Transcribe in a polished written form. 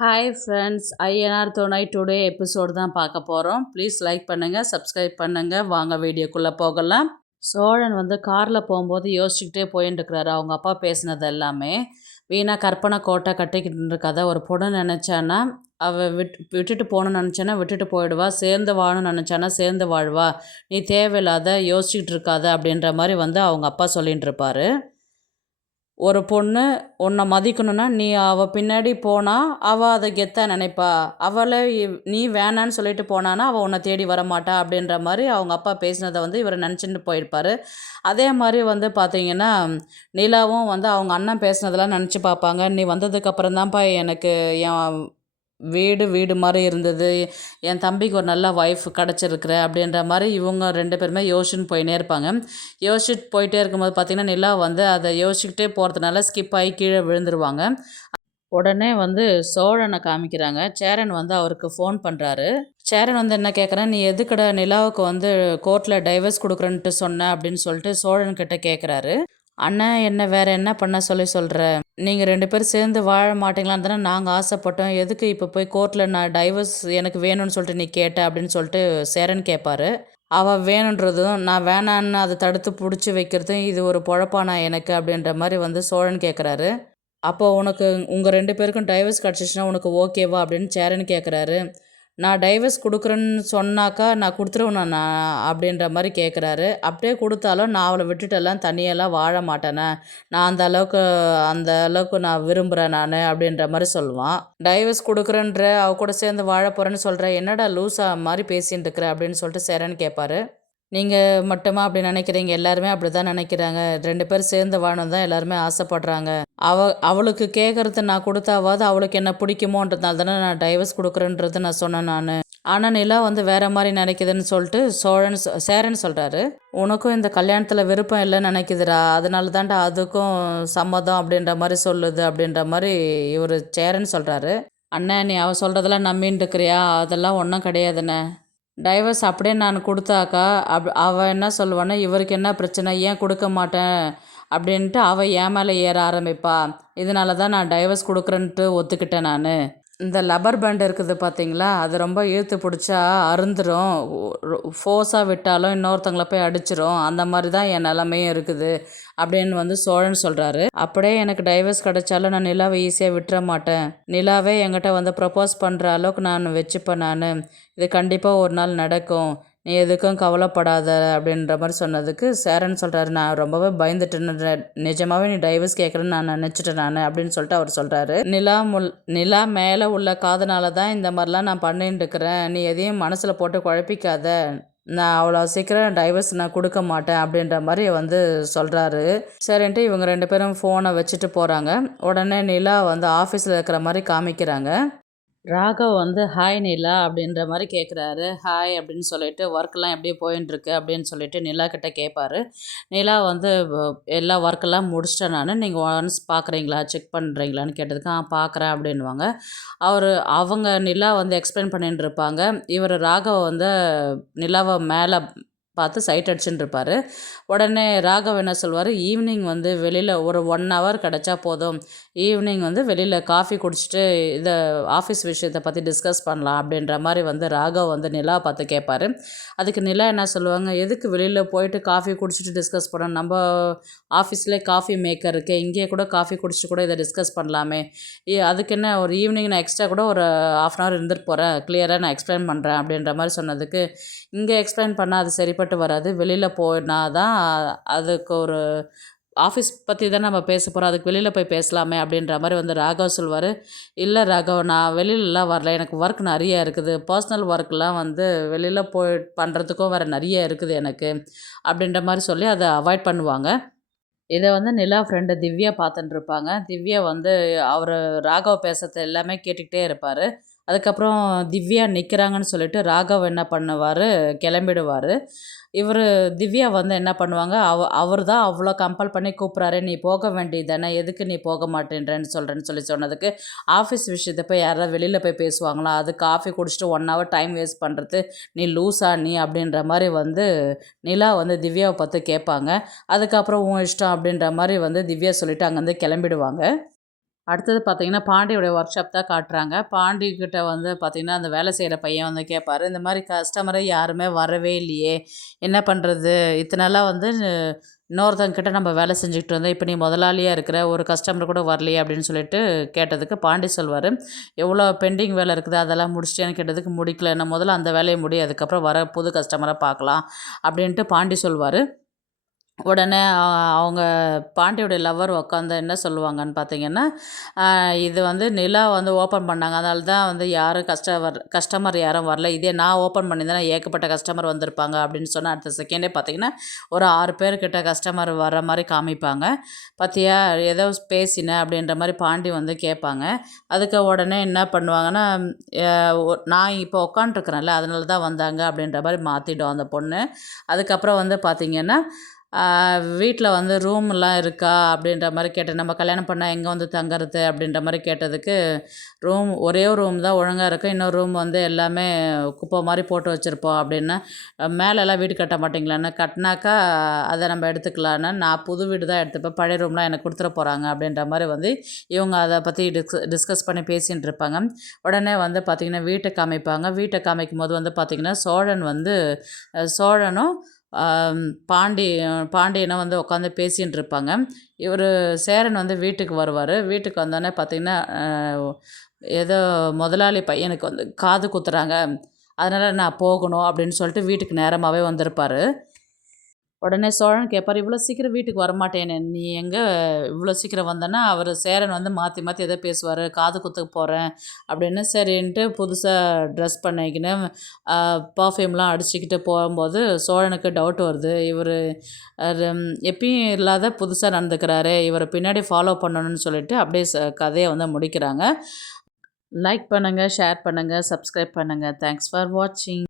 Hi friends, INR துணை today episode தான் பார்க்க போகிறோம். ப்ளீஸ் லைக் பண்ணுங்கள், சப்ஸ்கிரைப் பண்ணுங்கள். வாங்க வீடியோக்குள்ளே போகலாம். சோழன் காரில் போகும்போது யோசிச்சுக்கிட்டே போயின்னு இருக்கிறாரு. அவங்க அப்பா பேசினது எல்லாமே வீணா கற்பனை கோட்டை கட்டிக்கிட்டு இருக்காத. ஒரு பொண்ணு நினச்சானா அவள் விட்டுட்டு போகணும்னு நினச்சானா விட்டுட்டு போயிடுவா, சேர்ந்து வாழணும்னு நினச்சானா சேர்ந்து வாழ்வா, நீ தேவையில்லாத யோசிச்சுக்கிட்டு இருக்காத அப்படின்ற மாதிரி அவங்க அப்பா சொல்லிகிட்டு இருப்பார். ஒரு பொண்ணு உன்னை மதிக்கணும்னா நீ அவள் பின்னாடி போனால் அவள் அதை கெத்தாக நினைப்பா, அவளை நீ வேணான்னு சொல்லிட்டு போனான்னா அவள் உன்னை தேடி வரமாட்டா அப்படின்ற மாதிரி அவங்க அப்பா பேசினதை இவர் நினச்சிட்டு போயிருப்பார். அதே மாதிரி பார்த்தீங்கன்னா நிலாவும் அவங்க அண்ணன் பேசினதெல்லாம் நினச்சி பார்ப்பாங்க. நீ வந்ததுக்கப்புறம் தான்ப்பா எனக்கு என் வீடு மாதிரி இருந்தது, என் தம்பிக்கு ஒரு நல்ல ஒய்ஃப் கிடச்சிருக்குற அப்படின்ற மாதிரி இவங்க ரெண்டு பேருமே யோசிச்சுன்னு போயினே இருப்பாங்க. யோசிச்சுட்டு போயிட்டே இருக்கும்போது பார்த்திங்கன்னா நிலா அதை யோசிச்சுக்கிட்டே போகிறதுனால ஸ்கிப் ஆகி கீழே விழுந்துருவாங்க. உடனே சோழனை காமிக்கிறாங்க. சேரன் அவருக்கு ஃபோன் பண்ணுறாரு. சேரன் என்ன கேட்குறேன், நீ எதுக்கடா நிலாவுக்கு கோர்ட்டில் டைவர்ஸ் கொடுக்குறேன்ட்டு சொன்ன அப்படின்னு சொல்லிட்டு சோழன்கிட்ட கேட்குறாரு. அண்ணன் என்ன வேறு என்ன பண்ண சொல்கிற, நீங்கள் ரெண்டு பேரும் சேர்ந்து வாழ மாட்டீங்களான்னு தானே நாங்கள் ஆசைப்பட்டோம், எதுக்கு இப்போ போய் கோர்ட்டில் நான் டைவர்ஸ் எனக்கு வேணும்னு சொல்லிட்டு நீ கேட்ட அப்படின்னு சொல்லிட்டு சேரன் கேட்பாரு. அவள் வேணுன்றதும் நான் வேணான்னு அதை தடுத்து பிடிச்சி வைக்கிறதும் இது ஒரு பொழப்பானா எனக்கு அப்படின்ற மாதிரி சோழன் கேட்குறாரு. அப்போ உனக்கு உங்கள் ரெண்டு பேருக்கும் டைவர்ஸ் கிடச்சிச்சின்னா உனக்கு ஓகேவா அப்படின்னு சேரன் கேட்குறாரு. நான் டைவர்ஸ் கொடுக்குறேன்னு சொன்னாக்கா நான் கொடுத்துருவேண்ணா நான் அப்படின்ற மாதிரி கேட்குறாரு. அப்படியே கொடுத்தாலும் நான் அவளை விட்டுட்டெல்லாம் தனியெல்லாம் வாழ மாட்டேனே, நான் அந்த அளவுக்கு நான் விரும்புகிறேன் நான் அப்படின்ற மாதிரி சொல்லுவான். டைவர்ஸ் கொடுக்குறேன்ற அவ கூட சேர்ந்து வாழ போகிறேன்னு சொல்கிறேன், என்னடா லூஸா மாதிரி பேசின்னு இருக்கிற அப்படின்னு சொல்லிட்டு சேரன் கேட்பாரு. நீங்கள் மட்டுமா அப்படி நினைக்கிறீங்க, எல்லாருமே அப்படி தான் நினைக்கிறாங்க, ரெண்டு பேரும் சேர்ந்து வாழணும் தான் எல்லாருமே ஆசைப்படுறாங்க. அவளுக்கு கேட்குறது நான் கொடுத்தாவது அவளுக்கு என்ன பிடிக்குமோன்றதுனால தானே நான் டைவர்ஸ் கொடுக்குறேன்றது நான் சொன்னேன் நான். ஆனால் நிலா வேறு மாதிரி நினைக்குதுன்னு சொல்லிட்டு சேரன் சொல்கிறாரு. உனக்கும் இந்த கல்யாணத்தில் விருப்பம் இல்லைன்னு நினைக்குதுடா, அதனால தான்டா அதுக்கும் சம்மதம் அப்படின்ற மாதிரி சொல்லுது அப்படின்ற மாதிரி இவர் சேரன் சொல்கிறாரு. அண்ணன் நீ அவள் சொல்கிறதெல்லாம் நம்பின்னு இருக்கிறியா, அதெல்லாம் ஒன்றும் கிடையாதுண்ணே. டைவர்ஸ் அப்படியே நான் கொடுத்தாக்கா அவள் என்ன சொல்லுவான்னா, இவருக்கு என்ன பிரச்சனை, ஏன் கொடுக்க மாட்டேன் அப்படின்ட்டு அவள் என் மேலே ஏற ஆரம்பிப்பா, இதனால தான் நான் டைவர்ஸ் கொடுக்குறேன்ட்டு ஒத்துக்கிட்டேன் நான். இந்த லப்பர் பேண்ட் இருக்குது பார்த்தீங்களா, அது ரொம்ப இழுத்து பிடிச்சா அருந்துரும், ஃபோர்ஸாக விட்டாலும் இன்னொருத்தவங்கள போய் அடிச்சிரும், அந்த மாதிரி தான் என் நிலமையும் இருக்குது அப்படின்னு சோழன் சொல்கிறாரு. அப்படியே எனக்கு டைவர்ஸ் கிடைச்சாலும் நான் நிலாவை ஈஸியாக விட்டுற மாட்டேன், நிலாவே என்கிட்ட ப்ரப்போஸ் பண்ணுற அளவுக்கு நான் வச்சுப்பேன் நான், இது கண்டிப்பாக ஒரு நாள் நடக்கும், நீ எதுக்கும் கவலைப்படாத அப்படின்ற மாதிரி சொன்னதுக்கு சேரன் சொல்கிறாரு, நான் ரொம்பவே பயந்துட்டேன், நிஜமாகவே நீ டைவர்ஸ் கேட்குறேன்னு நான் நினச்சிட்டேன் நான் அப்படின்னு சொல்லிட்டு அவர் சொல்கிறாரு. நிலா மேலே உள்ள காதனால தான் இந்த மாதிரிலாம் நான் பண்ணிட்டு இருக்கிறேன், நீ எதையும் மனசில் போட்டு குழப்பிக்காத, நான் அவ்வளோ சீக்கிரம் டைவர்ஸ் நான் கொடுக்க மாட்டேன் அப்படின்ற மாதிரி சொல்கிறாரு. சரின்ட்டு இவங்க ரெண்டு பேரும் ஃபோனை வச்சுட்டு போகிறாங்க. உடனே நிலா ஆஃபீஸில் இருக்கிற மாதிரி காமிக்கிறாங்க. ராகவ் ஹாய் நிலா அப்படின்ற மாதிரி கேட்குறாரு. ஹாய் அப்படின்னு சொல்லிட்டு ஒர்க்கெலாம் எப்படி போயின்ட்டுருக்கு அப்படின்னு சொல்லிட்டு நிலா கிட்ட கேட்பாரு. நிலா எல்லா ஒர்க்கெல்லாம் முடிச்சிட்டேன் நான், நீங்கள் ஒன்ஸ் பார்க்குறீங்களா செக் பண்ணுறீங்களான்னு கேட்டதுக்கு பார்க்குறேன் அப்படின்வாங்க. அவங்க நிலா எக்ஸ்பிளைன் பண்ணிட்டு இருப்பாங்க. இவர் ராகவ் நிலாவை மேலே பார்த்து சைட் அடிச்சுட்டு இருப்பார். உடனே ராகவ் என்ன சொல்வார், ஈவினிங் வெளியில் ஒரு 1 ஹவர் கிடச்சா போதும், ஈவினிங் வெளியில் காஃபி குடிச்சிட்டு இதை ஆஃபீஸ் விஷயத்தை பற்றி டிஸ்கஸ் பண்ணலாம் அப்படின்ற மாதிரி ராகவ் நிலா பார்த்து கேட்பார். அதுக்கு நிலா என்ன சொல்லுவாங்க, எதுக்கு வெளியில் போயிட்டு காஃபி குடிச்சிட்டு டிஸ்கஸ் பண்ணோம், நம்ம ஆஃபீஸ்லேயே காஃபி மேக்கர் இருக்கு, இங்கேயே கூட காஃபி குடிச்சிட்டு கூட இதை டிஸ்கஸ் பண்ணலாமே, அதுக்கு என்ன ஒரு ஈவினிங் நான் எக்ஸ்ட்ரா கூட ஒரு 1/2 ஹவர் இருந்துட்டு போகிறேன், கிளியராக நான் எக்ஸ்பிளைன் பண்ணுறேன் அப்படின்ற மாதிரி சொன்னதுக்கு, இங்கே எக்ஸ்பிளைன் பண்ணால் அது சரிப்பட்டு வராது, வெளியில் போனால் தான் அதுக்கு ஒரு ஆஃபீஸ் பற்றி தான் நம்ம பேச போகிறோம், அதுக்கு வெளியில் போய் பேசலாமே அப்படின்ற மாதிரி ராகவ் சொல்வார். இல்லை ராகவ், நான் வெளியிலலாம் வரல, எனக்கு ஒர்க் நிறைய இருக்குது, பர்சனல் ஒர்க்லாம் வெளியில் போய் பண்ணுறதுக்கும் வேறு நிறைய இருக்குது எனக்கு அப்படின்ற மாதிரி சொல்லி அதை அவாய்ட் பண்ணுவாங்க. இதை நிலா ஃப்ரெண்டு திவ்யா பார்த்துட்டு இருப்பாங்க. திவ்யா அவர் ராகவ் பேசுறது எல்லாமே கேட்டுக்கிட்டே இருப்பார். அதுக்கப்புறம் திவ்யா நிற்கிறாங்கன்னு சொல்லிட்டு ராகவ் என்ன பண்ணுவார், கிளம்பிடுவார். திவ்யா என்ன பண்ணுவாங்க, அவர் தான் அவ்வளோ கம்பல் பண்ணி கூப்பிட்றாரு, நீ போக வேண்டியது தானே, எதுக்கு நீ போக மாட்டேன்றேன்னு சொல்லி சொன்னதுக்கு, ஆஃபீஸ் விஷயத்தை போய் யாராவது வெளியில் போய் பேசுவாங்களா, அது காஃபி குடிச்சிட்டு 1 ஹவர் டைம் வேஸ்ட் பண்ணுறது, நீ லூஸா நீ அப்படின்ற மாதிரி நிலா திவ்யாவை பார்த்து கேட்பாங்க. அதுக்கப்புறம் உன் இஷ்டம் அப்படின்ற மாதிரி திவ்யா சொல்லிவிட்டு அங்கேருந்து கிளம்பிடுவாங்க. அடுத்தது பார்த்தீங்கன்னா, பாண்டியோடைய ஒர்க் ஷாப் தான் காட்டுறாங்க. பாண்டிகிட்ட வந்து பார்த்தீங்கன்னா, அந்த வேலை செய்ற பையன் வந்து கேட்பாரு, "இந்த மாரி கஸ்டமரே யாருமே வரவே இல்லையே! என்ன பண்றது? இத்தன நாளா வந்து இன்னொருத்தவங்க கிட்ட நம்ம வேலை செஞ்சுக்கிட்டு இருந்தோம். இப்ப நீ முதலாளியா இருக்கிற. ஒரு கஸ்டமர் கூட வரலையே!" அப்படின்னு சொல்லிட்டு கேட்டதுக்கு, பாண்டி சொல்வாரு, "எவ்வளோ பெண்டிங் வேலை இருக்குது, அதெல்லாம் முடிச்சிட்டியான்னு?" கேட்டதுக்கு, "முடிக்கல. நான் முதல்ல அந்த வேலைய முடி. அதுக்கப்புறம் வர புது கஸ்டமர பார்க்கலாம்." அப்படின்ட்டு பாண்டி சொல்வாரு. உடனே அவங்க பாண்டியோடைய லவ்வர் உட்காந்து என்ன சொல்லுவாங்கன்னு பார்த்தீங்கன்னா, இது வந்து நிலா வந்து ஓப்பன் பண்ணாங்க. அதனால தான் வந்து யாரும் கஸ்டமர் யாரும் வரல. இதே நான் ஓப்பன் பண்ணியிருந்தேன்னா ஏகப்பட்ட கஸ்டமர் வந்திருப்பாங்க அப்படின்னு சொன்னா, அடுத்த செகண்டே பார்த்தீங்கன்னா, ஒரு 6 பேர்கிட்ட கஸ்டமர் வர்ற மாரி காமிப்பாங்க. "பார்த்தியா ஏதோ பேசின" அப்படின்ற மாரி பாண்டி வந்து கேட்பாங்க. அதுக்கு உடனே என்ன பண்ணுவாங்கன்னா, நான் இப்போ உட்காண்ட்ருக்கிறேன்ல அதனால தான் வந்தாங்க அப்படின்ற மாரி மாத்திடும் அந்த பொண்ணு. அதுக்கப்புறம் வந்து பார்த்தீங்கன்னா, வீட்ல வந்து ரூம்லாம் இருக்கா? அப்படின்ற மாரி கேட்டேன். நம்ம கல்யாணம் பண்ணா எங்க வந்து தங்கறது? அப்படின்ற மாரி கேட்டதுக்கு, ஒரே ஒரு ரூம் தான் ஒழுங்கா இருக்கு. இன்னொரு ரூம் வந்து எல்லாமே குப்பை மாரி போட்டு வச்சிருப்போம் அப்படின்னேன். மேலலாம் வீடு கட்ட மாட்டீங்களான்னு, கட்டுனாக்கா அத நம்ம எடுத்துக்கலான்னு, நான் புது வீடு தான் எடுத்துப்பேன். பழைய ரூம்லாம் எனக்கு குடுத்துற போறாங்க அப்படின்ற மாரி வந்து இவங்க அத பத்தி டிஸ்கஸ் பண்ணி பேசின்ட்டு இருப்பாங்க. உடனே வந்து பார்த்தீங்கன்னா, வீட்ட காமிப்பாங்க. வீட்ட காமிக்கும்போது வந்து பார்த்தீங்கன்னா, சோழனும் ஆம், பாண்டியனும் வந்து உட்காந்து பேசின்னு இருப்பாங்க. இவரு சேரன் வந்து வீட்டுக்கு வருவாரு. வீட்டுக்கு வந்தோனே பார்த்தீங்கன்னா, ஏதோ முதலாளி பையனுக்கு வந்து காது குத்துறாங்க. அதனால நான் போகணும் அப்படின்னு சொல்லிட்டு வீட்டுக்கு நேரமாவே வந்திருப்பாரு. உடனே சோழன் கேட்பாரு, "இவ்வளோ சீக்கிரம் வீட்டுக்கு வரமாட்டேனே, நீ எங்க இவ்வளோ சீக்கிரம் வந்தன்னா?" அவரு சேரன் வந்து மாத்தி மாத்தி ஏதோ பேசுவாரு. "காது குத்துக்கு போறேன்" அப்படின்னு சரின்ட்டு புதுசா ட்ரெஸ் பண்ணிக்கின்னு, பர்ஃப்யூம்லாம் அடிச்சுக்கிட்டு போகும்போது சோழனுக்கு டவுட் வருது. இவரு எப்பயும் இல்லாத புதுசா நடந்துக்கிறாரே, இவர பின்னாடி ஃபாலோ பண்ணணும்னு சொல்லிட்டு அப்படியே கதைய வந்து முடிக்கிறாங்க. லைக் பண்ணுங்க, ஷேர் பண்ணுங்க, சப்ஸ்கிரைப் பண்ணுங்க. தேங்க்ஸ் ஃபார் வாட்சிங்.